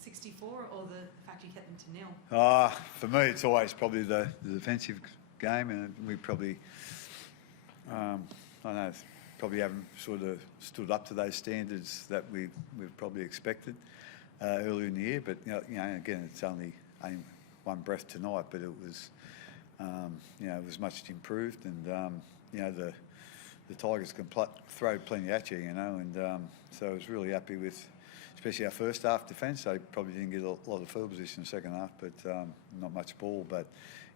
64 or the fact you kept them to nil? For me, it's always probably the defensive game, and we probably, I don't know, probably haven't sort of stood up to those standards that we've probably expected earlier in the year. But again, it's only one breath tonight, but it was, it was much improved, and the Tigers can throw plenty at you, and so I was really happy with, especially our first half defence. They probably didn't get a lot of field position in the second half, but not much ball. But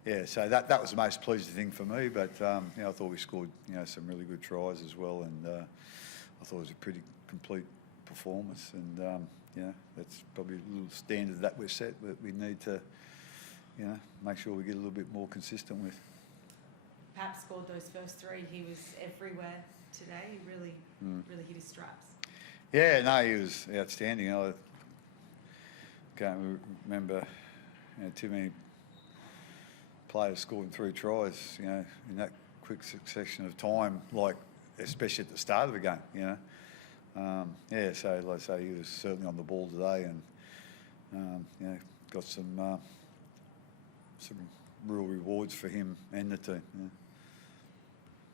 yeah, so that was the most pleasing thing for me. But I thought we scored some really good tries as well, and I thought it was a pretty complete performance. And that's probably a little standard that we've set that we need to make sure we get a little bit more consistent with. Pap scored those first three. He was everywhere today. He really hit his straps. Yeah, no, he was outstanding. I can't remember too many players scoring 3 tries, in that quick succession of time, like especially at the start of the game, so like I say, he was certainly on the ball today, and got some real rewards for him and the team. Yeah.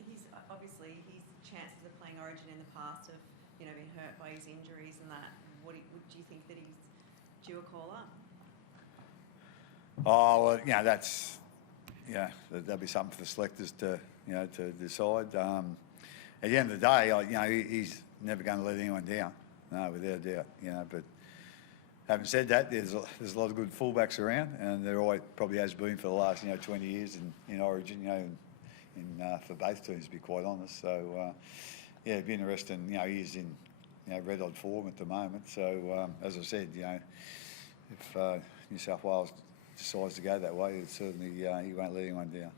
He's obviously his chances of playing Origin in the past have been hurt by his injuries and that. Would you think that he's due a call up? Oh, well, that'll be something for the selectors to decide. At the end of the day, he's never going to let anyone down, no, without a doubt. But having said that, there's a lot of good fullbacks around, and there always probably has been for the last 20 years in Origin, for both teams, to be quite honest. So it'd be interesting. He's in red hot form at the moment. So as I said, if New South Wales decides to go that way, it certainly he won't let anyone down.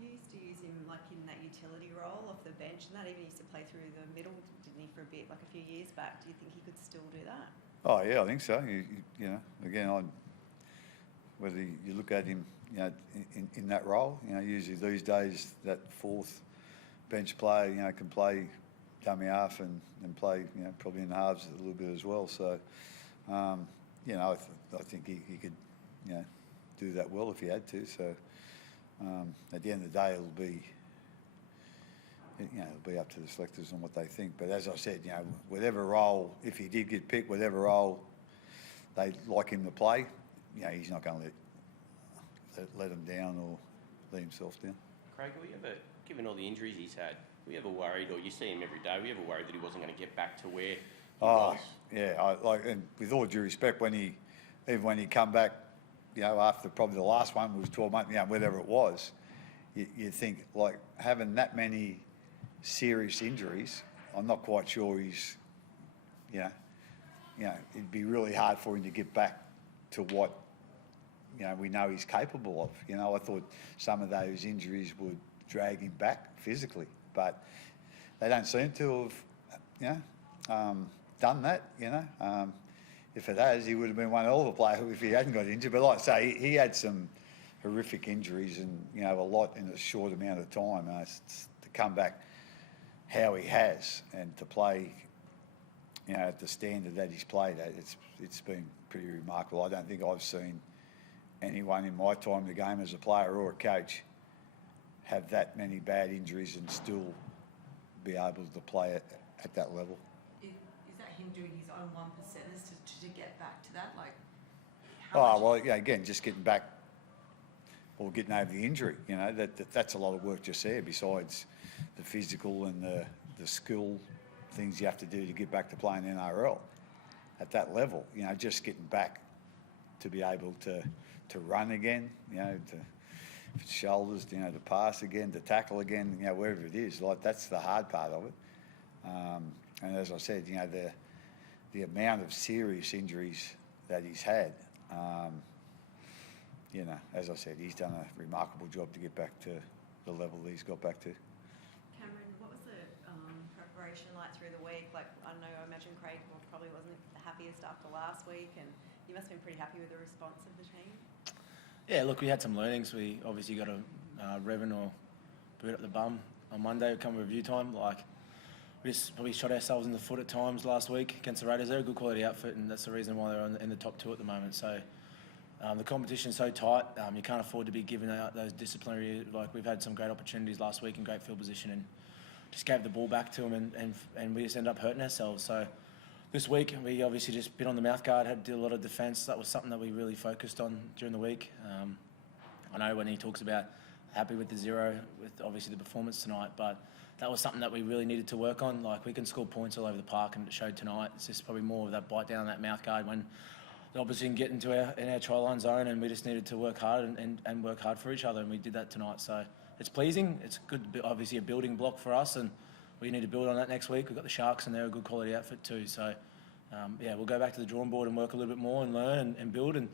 You used to use him like in that utility role off the bench, and that even used to play through the middle, didn't he, for a bit, like a few years back? Do you think he could still do that? Oh yeah, I think so. Again, whether you look at him, in that role, usually these days that fourth bench player, can play dummy half and play, probably in the halves a little bit as well. So, I think he could, do that well if he had to. So, at the end of the day, it'll be up to the selectors on what they think. But as I said, whatever role, if he did get picked, whatever role they'd like him to play, he's not going to let him down or let himself down. Craig, given all the injuries he's had, were you ever worried, or you see him every day, were you ever worried that he wasn't going to get back to where he was? Yeah, and with all due respect, even when he come back, after probably the last one was 12 months, whatever it was, you think, like, having that many serious injuries, I'm not quite sure he's, it'd be really hard for him to get back to what, we know he's capable of. I thought some of those injuries would drag him back physically, but they don't seem to have, done that, If it has, he would have been one hell of a player if he hadn't got injured. But like I say, he had some horrific injuries and, a lot in a short amount of time. To come back how he has and to play, at the standard that he's played at, it's been pretty remarkable. I don't think I've seen anyone in my time in the game as a player or a coach have that many bad injuries and still be able to play at that level. Is that him doing his own 1%ers to get back to that? Again, just getting back or getting over the injury, that's a lot of work just there, besides the physical and the skill things you have to do to get back to playing NRL at that level. Just getting back to be able to run again, to shoulders, to pass again, to tackle again, wherever it is. Like, that's the hard part of it. And as I said, the amount of serious injuries that he's had, as I said, he's done a remarkable job to get back to the level that he's got back to. Cameron, what was the preparation like through the week? Like, I imagine Craig probably wasn't the happiest after last week, and you must have been pretty happy with the response of the team. Yeah, look, we had some learnings. We obviously got a Revan or boot up the bum on Monday, come review time. Like, we just probably shot ourselves in the foot at times last week against the Raiders. They're a good quality outfit, and that's the reason why they're in the top 2 at the moment. So the competition's so tight, you can't afford to be giving out those disciplinary. Like, we've had some great opportunities last week in great field position, and just gave the ball back to them, and we just ended up hurting ourselves. So this week we obviously just been on the mouth guard, had to do a lot of defence. That was something that we really focused on during the week. I know when he talks about happy with the 0, with obviously the performance tonight, but that was something that we really needed to work on. Like, we can score points all over the park, and it showed tonight. It's just probably more of that bite down on that mouth guard when the opposition get into our try line zone, and we just needed to work hard and work hard for each other, and we did that tonight. So it's pleasing. It's good, obviously a building block for us, and we need to build on that next week. We've got the Sharks, and they're a good quality outfit too. So we'll go back to the drawing board and work a little bit more and learn and build. And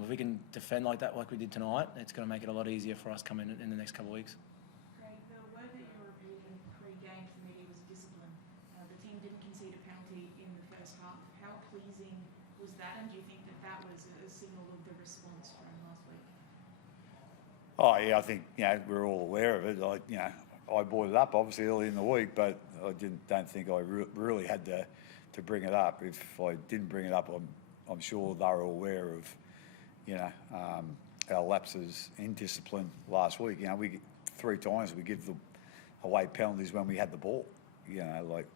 if we can defend like that, like we did tonight, it's going to make it a lot easier for us coming in the next couple of weeks. Craig, the word that you were repeating pre-game for me was discipline. The team didn't concede a penalty in the first half. How pleasing was that, and do you think that was a signal of the response from last week? Oh yeah, I think we're all aware of it. I brought it up obviously early in the week, but I don't think I really had to bring it up. If I didn't bring it up, I'm sure they were aware of our lapses in discipline last week. We 3 times we give the away penalties when we had the ball. Like,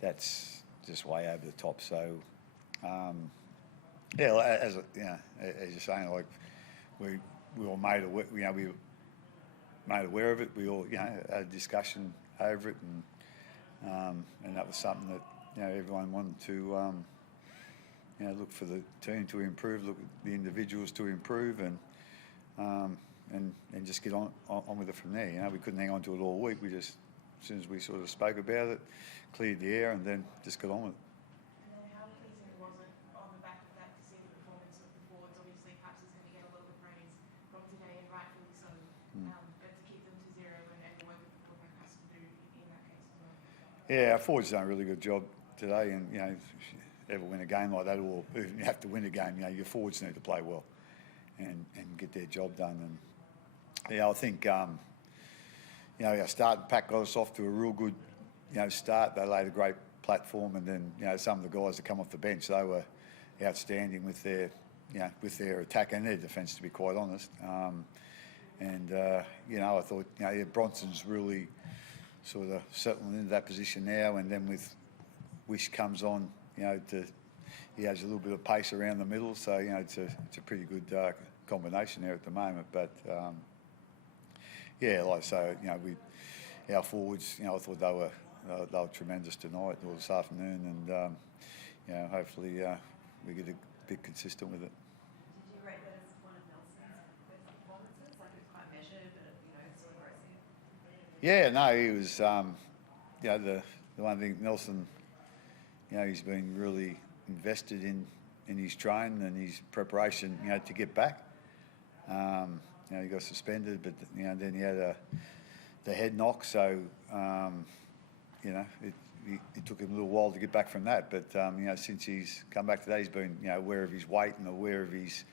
that's just way over the top. So as you're saying, like, we were made aware. We were made aware of it. We all had a discussion over it, and that was something that everyone wanted to look for the team to improve, look at the individuals to improve, and just get on with it from there. We couldn't hang on to it all week. We just, as soon as we sort of spoke about it, cleared the air, and then just got on with it. And then how pleasing was it on the back of that to see the performance of the forwards? Obviously, perhaps is going to get a little bit of praise from today, and rightfully so. But to keep them to 0 and the work that Papenhuyzen has to do in that case as well. Yeah, our forwards done a really good job today, and ever win a game like that, or even you have to win a game, your forwards need to play well and get their job done. And I think our starting pack got us off to a real good start. They laid a great platform, and then some of the guys that come off the bench, they were outstanding with their attack and their defence, to be quite honest. I thought Bronson's really sort of settling into that position now, and then with Wish comes on, he has a little bit of pace around the middle, so it's a pretty good combination there at the moment. But like I say, our forwards, I thought they were tremendous tonight or this afternoon, and hopefully we get a bit consistent with it. Did you rate that as one of Nelson's best performances? Like, it was quite measured, but still aggressive. Yeah, no, he was. The one thing Nelson, he's been really invested in his training and his preparation, to get back. He got suspended, but then he had the head knock, so it took him a little while to get back from that. But since he's come back today, he's been aware of his weight and aware of his,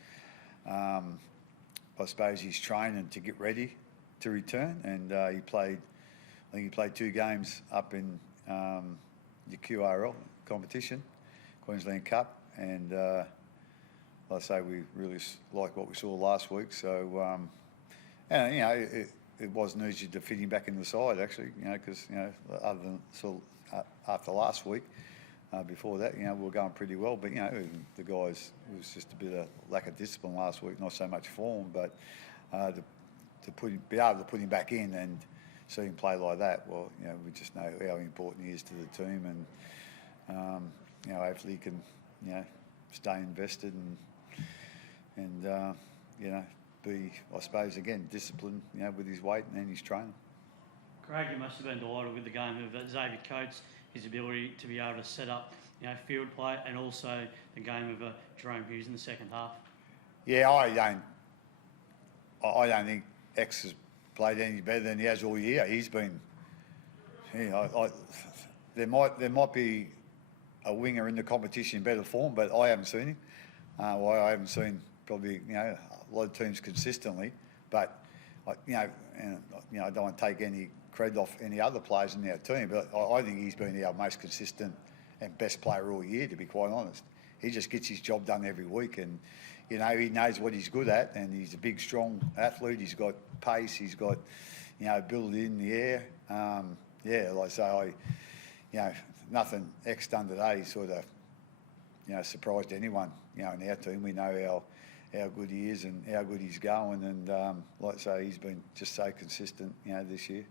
I suppose, his training to get ready to return. And I think he played 2 games up in the QRL competition, Queensland Cup, and like I say, we really like what we saw last week. So, it wasn't easy to fit him back in the side, actually, because other than after last week, before that, we were going pretty well. But the guys, it was just a bit of lack of discipline last week, not so much form, but be able to put him back in and see him play like that, well, we just know how important he is to the team, and hopefully he can, stay invested and be, I suppose, again, disciplined, with his weight and his training. Craig, you must have been delighted with the game of Xavier Coates, his ability to be able to set up, field play, and also the game of Jerome Hughes in the second half. Yeah, I don't think X has played any better than he has all year. He's been, there might be a winger in the competition in better form, but I haven't seen him. I haven't seen probably a lot of teams consistently, but I don't want to take any credit off any other players in our team, but I think he's been our most consistent and best player all year, to be quite honest. He just gets his job done every week, and he knows what he's good at, and he's a big, strong athlete. He's got pace. He's got ability in the air. Like I say, nothing X done today sort of surprised anyone. In our team, we know how good he is and how good he's going, and like I say, he's been just so consistent this year.